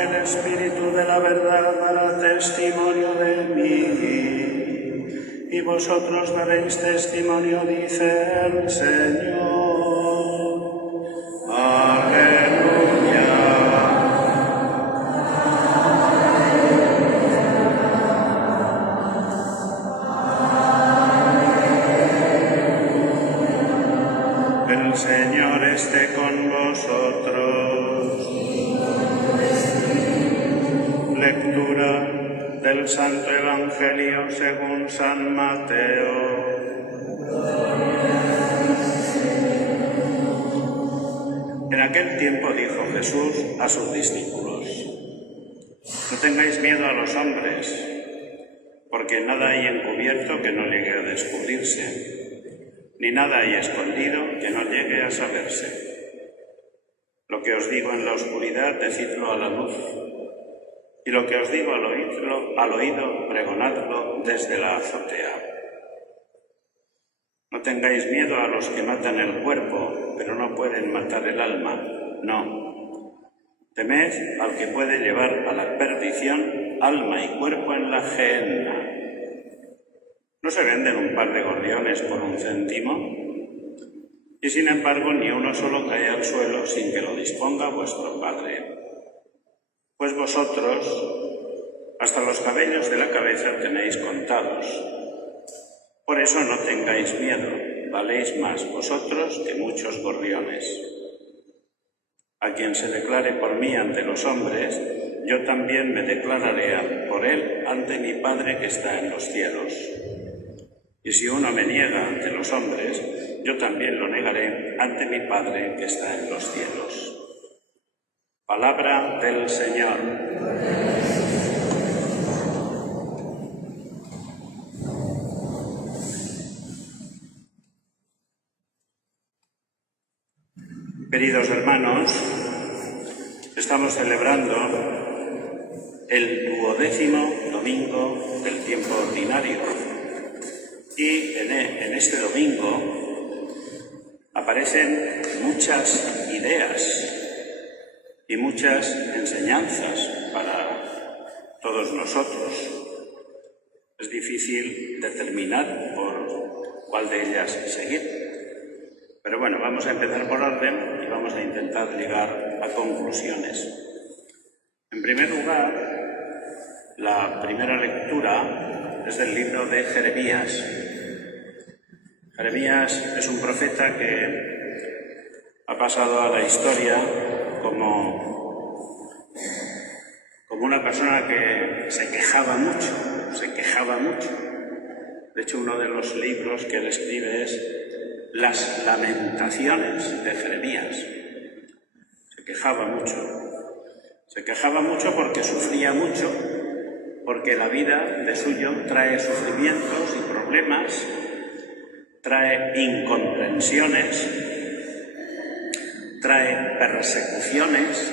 El Espíritu de la verdad dará testimonio de mí, y vosotros daréis testimonio, dice el Señor. Aleluya. El Señor esté con vosotros. Lectura del Santo Evangelio según San Mateo. En aquel tiempo dijo Jesús a sus discípulos: no tengáis miedo a los hombres, porque nada hay encubierto que no llegue a descubrirse, ni nada hay escondido que no llegue a saberse. Lo que os digo en la oscuridad, decidlo a la luz, y lo que os digo al oído, pregonadlo desde la azotea. No tengáis miedo a los que matan el cuerpo, pero no pueden matar el alma. No. Temed al que puede llevar a la perdición alma y cuerpo en la gehenna. ¿No se venden un par de gorriones por 1 céntimo? Y sin embargo, ni uno solo cae al suelo sin que lo disponga vuestro Padre. Pues vosotros, hasta los cabellos de la cabeza tenéis contados. Por eso no tengáis miedo, valéis más vosotros que muchos gorriones. A quien se declare por mí ante los hombres, yo también me declararé por él ante mi Padre que está en los cielos. Y si uno me niega ante los hombres, yo también lo negaré ante mi Padre que está en los cielos. Palabra del Señor. Queridos hermanos, estamos celebrando el 12º domingo del tiempo ordinario y en este domingo aparecen muchas ideas y muchas enseñanzas para todos nosotros. Es difícil determinar por cuál de ellas seguir. Pero bueno, vamos a empezar por orden y vamos a intentar llegar a conclusiones. En primer lugar, la primera lectura es del libro de Jeremías. Jeremías es un profeta que ha pasado a la historia como una persona que se quejaba mucho. De hecho, uno de los libros que él escribe es Las Lamentaciones de Jeremías. Se quejaba mucho porque sufría mucho, porque la vida de suyo trae sufrimientos y problemas, trae incomprensiones, trae persecuciones,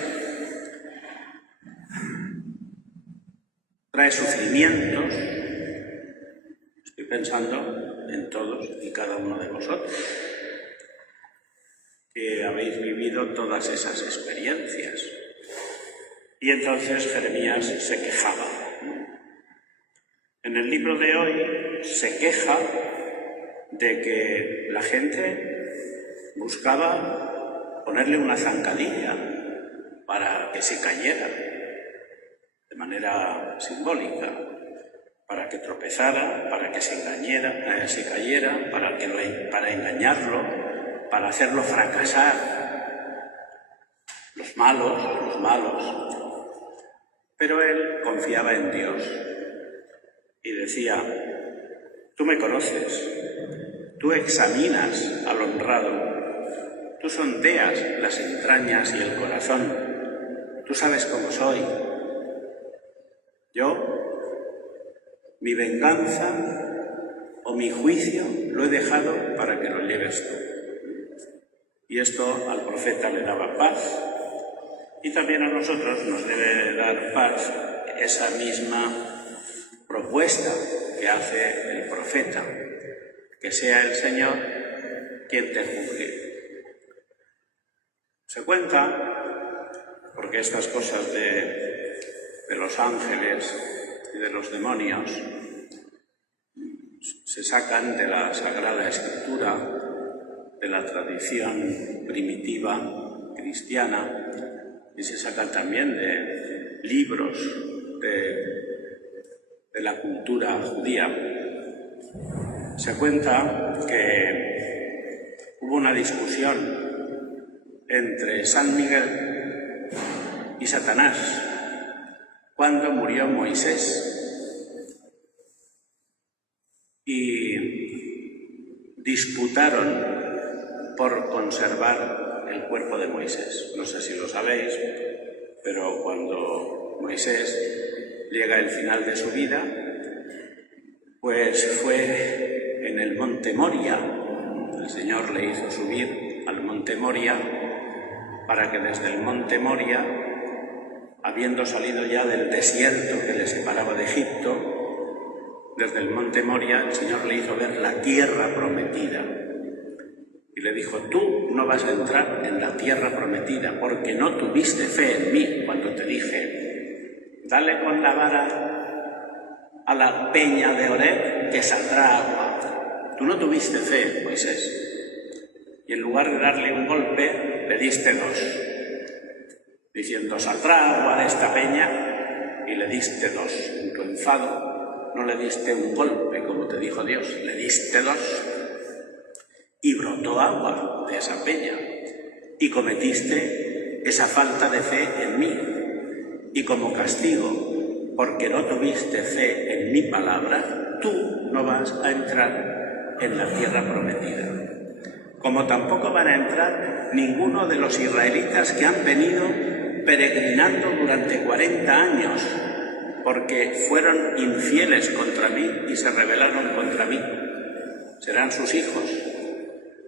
trae sufrimientos. Estoy pensando en todos y cada uno de vosotros, que habéis vivido todas esas experiencias. Y entonces Jeremías se quejaba. En el libro de hoy se queja de que la gente buscaba ponerle una zancadilla para que se cayera, de manera simbólica, para que tropezara, para que se cayera, para engañarlo, para hacerlo fracasar. Los malos. Pero él confiaba en Dios y decía: tú me conoces, tú examinas al honrado, tú sondeas las entrañas y el corazón, tú sabes cómo soy. Mi venganza o mi juicio lo he dejado para que lo lleves tú. Y esto al profeta le daba paz, y también a nosotros nos debe dar paz esa misma propuesta que hace el profeta, que sea el Señor quien te juzgue. Se cuenta, porque estas cosas de los ángeles y de los demonios se sacan de la Sagrada Escritura, de la tradición primitiva cristiana, y se sacan también de libros de la cultura judía. Se cuenta que hubo una discusión entre San Miguel y Satanás cuando murió Moisés, y disputaron por conservar el cuerpo de Moisés. No sé si lo sabéis, pero cuando Moisés llega al final de su vida, pues fue en el monte Moria. El Señor le hizo subir al monte Moria para que desde el monte Moria, habiendo salido ya del desierto que le separaba de Egipto, desde el monte Moria el Señor le hizo ver la tierra prometida. Y le dijo: tú no vas a entrar en la tierra prometida porque no tuviste fe en mí cuando te dije: dale con la vara a la peña de Horeb que saldrá agua. Tú no tuviste fe, Moisés. Y en lugar de darle un golpe, le diste dos, diciendo: saldrá agua de esta peña, y le diste dos. En tu enfado no le diste un golpe como te dijo Dios, le diste dos. Y brotó agua de esa peña, y cometiste esa falta de fe en mí. Y como castigo, porque no tuviste fe en mi palabra, tú no vas a entrar en la tierra prometida. Como tampoco van a entrar ninguno de los israelitas que han venido peregrinando durante 40 años, porque fueron infieles contra mí y se rebelaron contra mí. Serán sus hijos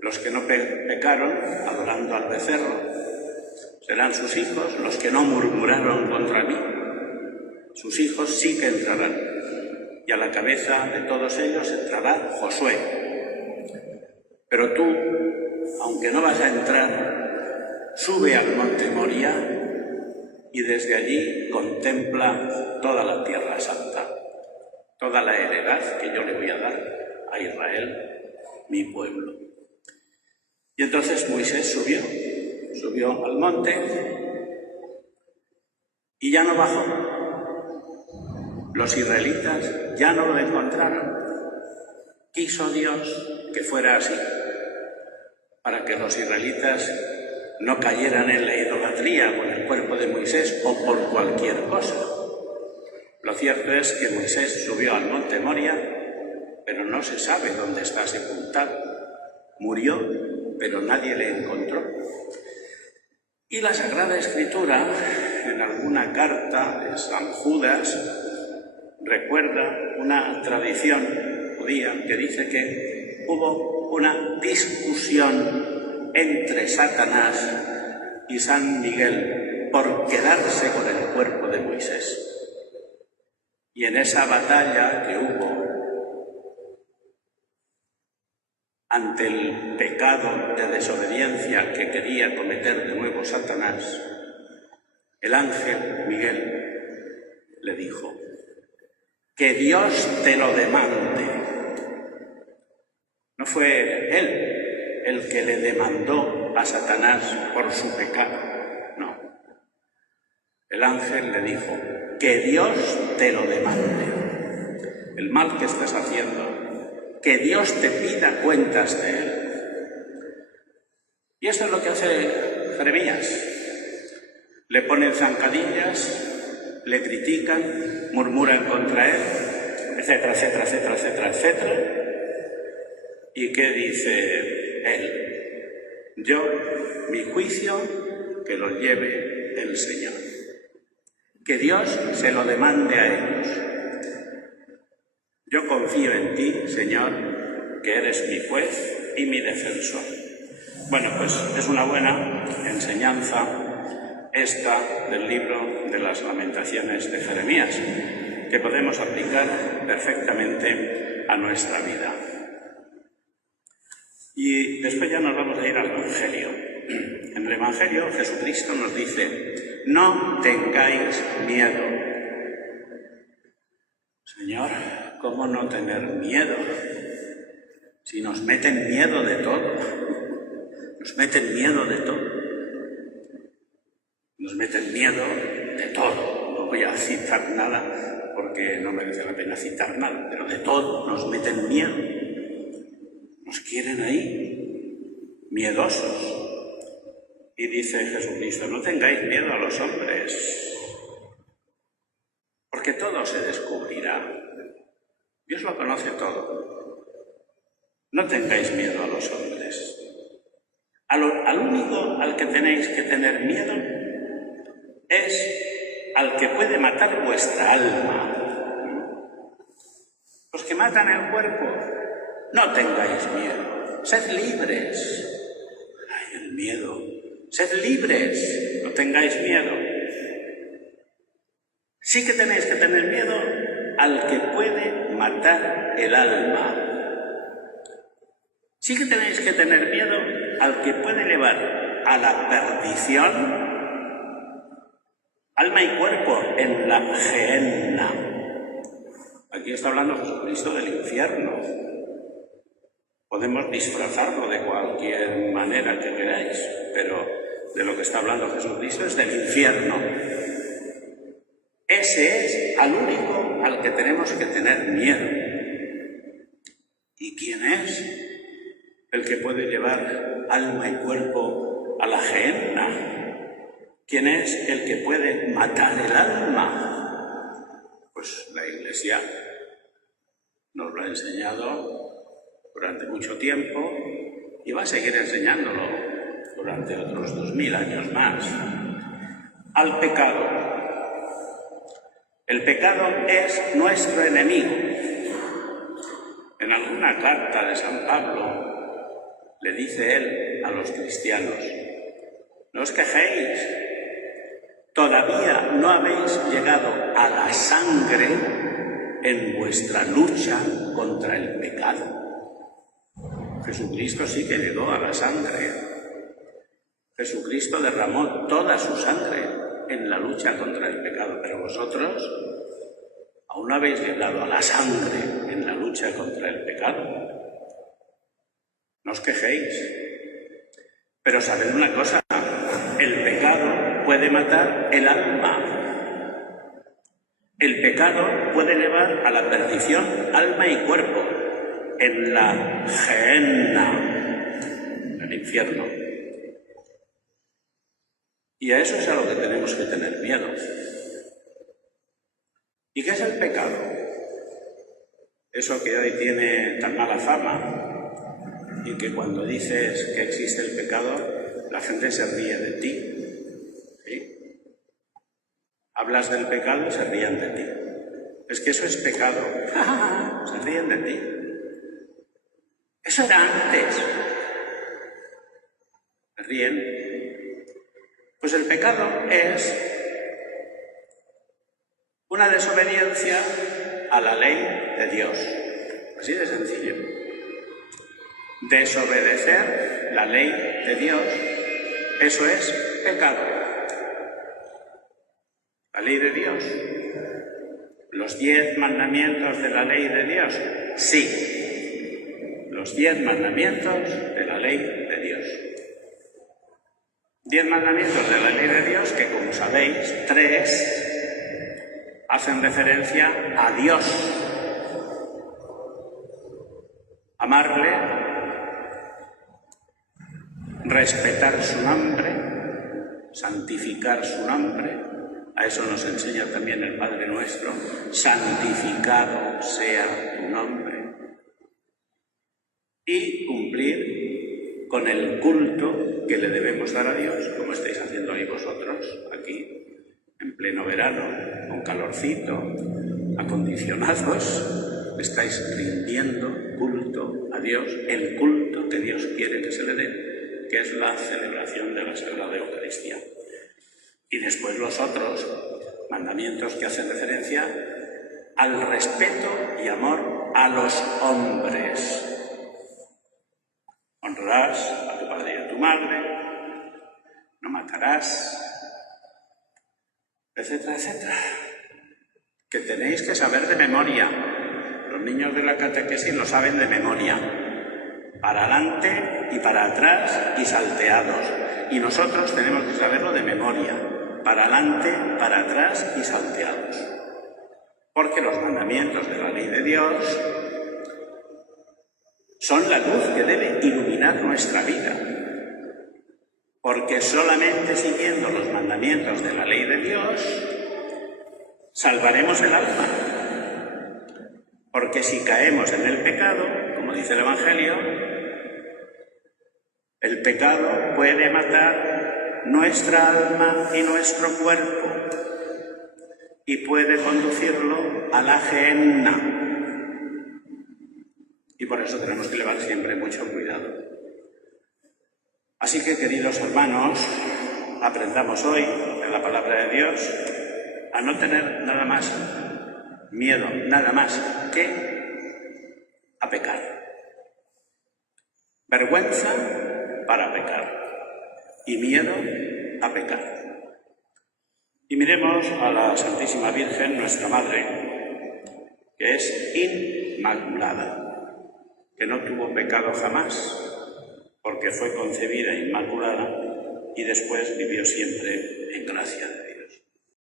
los que no pecaron adorando al becerro, serán sus hijos los que no murmuraron contra mí. Sus hijos sí que entrarán, y a la cabeza de todos ellos entrará Josué. Pero tú, aunque no vas a entrar, sube al monte Moria y desde allí contempla toda la tierra santa, toda la heredad que yo le voy a dar a Israel, mi pueblo. Y entonces Moisés subió al monte y ya no bajó. Los israelitas ya no lo encontraron. Quiso Dios que fuera así, para que los israelitas no cayeran en la idolatría con el cuerpo de Moisés o por cualquier cosa. Lo cierto es que Moisés subió al monte Moria, pero no se sabe dónde está sepultado. Murió, pero nadie le encontró. Y la Sagrada Escritura, en alguna carta de San Judas, recuerda una tradición judía que dice que hubo una discusión entre Satanás y San Miguel por quedarse con el cuerpo de Moisés. Y en esa batalla que hubo ante el pecado de desobediencia que quería cometer de nuevo Satanás, el ángel Miguel le dijo: que Dios te lo demande. No fue él el que le demandó a Satanás por su pecado, no. El ángel le dijo: que Dios te lo demande. El mal que estás haciendo, que Dios te pida cuentas de él. Y esto es lo que hace Jeremías. Le ponen zancadillas, le critican, murmuran contra él, etcétera, etcétera, etcétera, etcétera, etcétera. ¿Y qué dice él? Yo, mi juicio, que lo lleve el Señor. Que Dios se lo demande a ellos. Yo confío en ti, Señor, que eres mi juez y mi defensor. Bueno, pues es una buena enseñanza esta del libro de las Lamentaciones de Jeremías, que podemos aplicar perfectamente a nuestra vida. Y después ya nos vamos a ir al Evangelio. En el Evangelio Jesucristo nos dice: no tengáis miedo. Señor, ¿cómo no tener miedo? Si nos meten miedo de todo, nos meten miedo de todo. Nos meten miedo de todo. No voy a citar nada porque no merece la pena citar nada, pero de todo nos meten miedo. Nos quieren ahí, miedosos. Y dice Jesucristo, no tengáis miedo a los hombres, porque todo se descubrirá. Dios lo conoce todo. No tengáis miedo a los hombres. Al único al que tenéis que tener miedo es al que puede matar vuestra alma. Los que matan el cuerpo, no tengáis miedo. Sed libres. Ay, el miedo. Sed libres. No tengáis miedo. Sí que tenéis que tener miedo al que puede matar el alma. Sí que tenéis que tener miedo al que puede llevar a la perdición alma y cuerpo en la gehenna. Aquí está hablando Jesucristo del infierno. Podemos disfrazarlo de cualquier manera que queráis, pero de lo que está hablando Jesucristo es del infierno. Ese es al único al que tenemos que tener miedo. ¿Y quién es el que puede llevar alma y cuerpo a la gehenna? ¿Quién es el que puede matar el alma? Pues la Iglesia nos lo ha enseñado durante mucho tiempo y va a seguir enseñándolo durante otros 2000 años más. Al pecado. El pecado es nuestro enemigo. En alguna carta de San Pablo le dice él a los cristianos, no os quejéis, todavía no habéis llegado a la sangre en vuestra lucha contra el pecado. Jesucristo sí que llegó a la sangre. Jesucristo derramó toda su sangre en la lucha contra el pecado, pero vosotros aún no habéis llegado a la sangre en la lucha contra el pecado. No os quejéis. Pero sabed una cosa, el pecado puede matar el alma. El pecado puede llevar a la perdición alma y cuerpo en la gehenna, en el infierno. Y a eso es a lo que tenemos que tener miedo. ¿Y qué es el pecado? Eso que hoy tiene tan mala fama y que cuando dices que existe el pecado, la gente se ríe de ti. ¿Sí? Hablas del pecado y se ríen de ti. Es que eso es pecado. Se ríen de ti. Eso era antes. Se ríen. Pues el pecado es una desobediencia a la ley de Dios. Así de sencillo. Desobedecer la ley de Dios, eso es pecado. La ley de Dios. ¿Los 10 mandamientos de la ley de Dios? Sí. Los 10 mandamientos de la ley de Dios. 10 mandamientos de la ley de Dios que, como sabéis, 3 hacen referencia a Dios. Amarle, respetar su nombre, santificar su nombre, a eso nos enseña también el Padre Nuestro, santificado sea tu nombre, y cumplir con el culto que le debemos dar a Dios, como estáis haciendo ahí vosotros, aquí, en pleno verano, con calorcito, acondicionados, estáis rindiendo culto a Dios, el culto que Dios quiere que se le dé, que es la celebración de la Sagrada Eucaristía. Y después los otros mandamientos que hacen referencia al respeto y amor a los hombres. Honrarás a tu padre y a tu madre, no matarás, etcétera, etcétera, que tenéis que saber de memoria. Los niños de la catequesis lo saben de memoria, para adelante y para atrás y salteados. Y nosotros tenemos que saberlo de memoria, para adelante, para atrás y salteados. Porque los mandamientos de la ley de Dios son la luz que debe iluminar nuestra vida. Porque solamente siguiendo los mandamientos de la ley de Dios salvaremos el alma. Porque si caemos en el pecado, como dice el Evangelio, el pecado puede matar nuestra alma y nuestro cuerpo y puede conducirlo a la gehenna. Y por eso tenemos que llevar siempre mucho cuidado. Así que, queridos hermanos, aprendamos hoy en la palabra de Dios a no tener nada más miedo, nada más que a pecar. Vergüenza para pecar y miedo a pecar. Y miremos a la Santísima Virgen, nuestra Madre, que es inmaculada, que no tuvo pecado jamás, porque fue concebida inmaculada y después vivió siempre en gracia de Dios.